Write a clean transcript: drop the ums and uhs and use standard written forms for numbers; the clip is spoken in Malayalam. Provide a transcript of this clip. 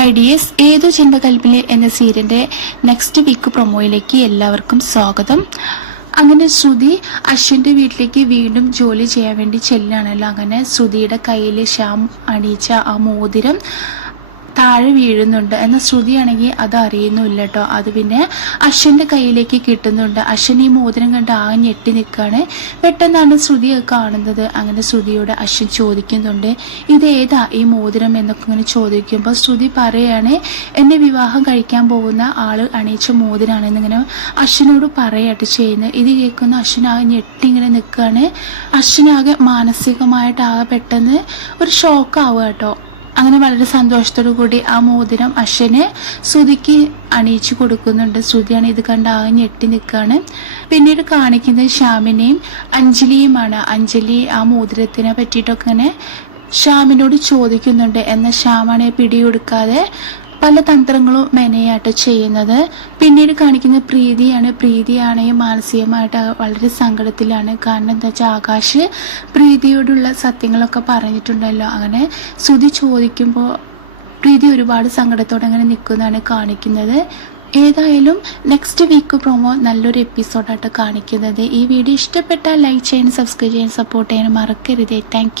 ഹായ് ഡിയേഴ്സ്, ഏതു ചിന്തകൽപ്പിലെ എന്ന സീരിയലിന്റെ നെക്സ്റ്റ് വീക്ക് പ്രൊമോയിലേക്ക് എല്ലാവർക്കും സ്വാഗതം. അങ്ങനെ ശ്രുതി അശ്വിന്റെ വീട്ടിലേക്ക് വീണ്ടും ജോലി ചെയ്യാൻ വേണ്ടി ചെല്ലുകയാണല്ലോ. അങ്ങനെ ശ്രുതിയുടെ കയ്യിൽ ശ്യാം അണിയിച്ച ആ മോതിരം താഴെ വീഴുന്നുണ്ട്. എന്നാൽ ശ്രുതിയാണെങ്കിൽ അത് അറിയുന്നില്ല കേട്ടോ. അത് പിന്നെ അശ്വിന്റെ കയ്യിലേക്ക് കിട്ടുന്നുണ്ട്. അശ്വിൻ ഈ മോതിരം കണ്ട് ആകെ ഞെട്ടി നിൽക്കുകയാണ്. പെട്ടെന്നാണ് ശ്രുതി കാണുന്നത്. അങ്ങനെ ശ്രുതിയോട് അശ്വിൻ ചോദിക്കുന്നുണ്ട്, ഇതേതാ ഈ മോതിരം എന്നൊക്കെ ഇങ്ങനെ ചോദിക്കുമ്പോൾ ശ്രുതി പറയാണ്, എന്നെ വിവാഹം കഴിക്കാൻ പോകുന്ന ആള് അണിയിച്ച മോതിരാണെന്ന് ഇങ്ങനെ അശ്വിനോട് പറയാട്ട് ചെയ്യുന്നത്. ഇത് കേൾക്കുന്ന അശ്വിൻ ആകെ ഞെട്ടി ഇങ്ങനെ നിൽക്കുകയാണ്. അശ്വിനാകെ മാനസികമായിട്ട് ആകെ പെട്ടെന്ന് ഒരു ഷോക്ക് ആവുക കേട്ടോ. അങ്ങനെ വളരെ സന്തോഷത്തോടു കൂടി ആ മോതിരം അശ്വിന് ശ്രുതിക്ക് അണിയിച്ചു കൊടുക്കുന്നുണ്ട്. ശ്രുതിയാണ് ഇത് കണ്ട് ആകെ ഞെട്ടി നിൽക്കുകയാണ്. പിന്നീട് കാണിക്കുന്നത് ശ്യാമിനെയും അഞ്ജലിയുമാണ്. അഞ്ജലി ആ മോതിരത്തിനെ പറ്റിയിട്ടൊക്കെ ഇങ്ങനെ ശ്യാമിനോട് ചോദിക്കുന്നുണ്ട്. എന്നാൽ ശ്യാമാണ് പിടികൊടുക്കാതെ പല തന്ത്രങ്ങളും മെനയായിട്ട് ചെയ്യുന്നത്. പിന്നീട് കാണിക്കുന്ന പ്രീതിയാണ്. പ്രീതിയാണെങ്കിൽ മാനസികമായിട്ട് വളരെ സങ്കടത്തിലാണ്. കാരണം എന്താ വെച്ചാൽ ആകാശ് പ്രീതിയോടുള്ള സത്യങ്ങളൊക്കെ പറഞ്ഞിട്ടുണ്ടല്ലോ. അങ്ങനെ ശ്രുതി ചോദിക്കുമ്പോൾ പ്രീതി ഒരുപാട് സങ്കടത്തോടെ അങ്ങനെ നിൽക്കുന്നതാണ് കാണിക്കുന്നത്. ഏതായാലും നെക്സ്റ്റ് വീക്ക് പ്രൊമോ നല്ലൊരു എപ്പിസോഡായിട്ട് കാണിക്കുന്നത്. ഈ വീഡിയോ ഇഷ്ടപ്പെട്ടാൽ ലൈക്ക് ചെയ്യാനും സബ്സ്ക്രൈബ് ചെയ്യാനും സപ്പോർട്ട് ചെയ്യാനും മറക്കരുതേ. താങ്ക്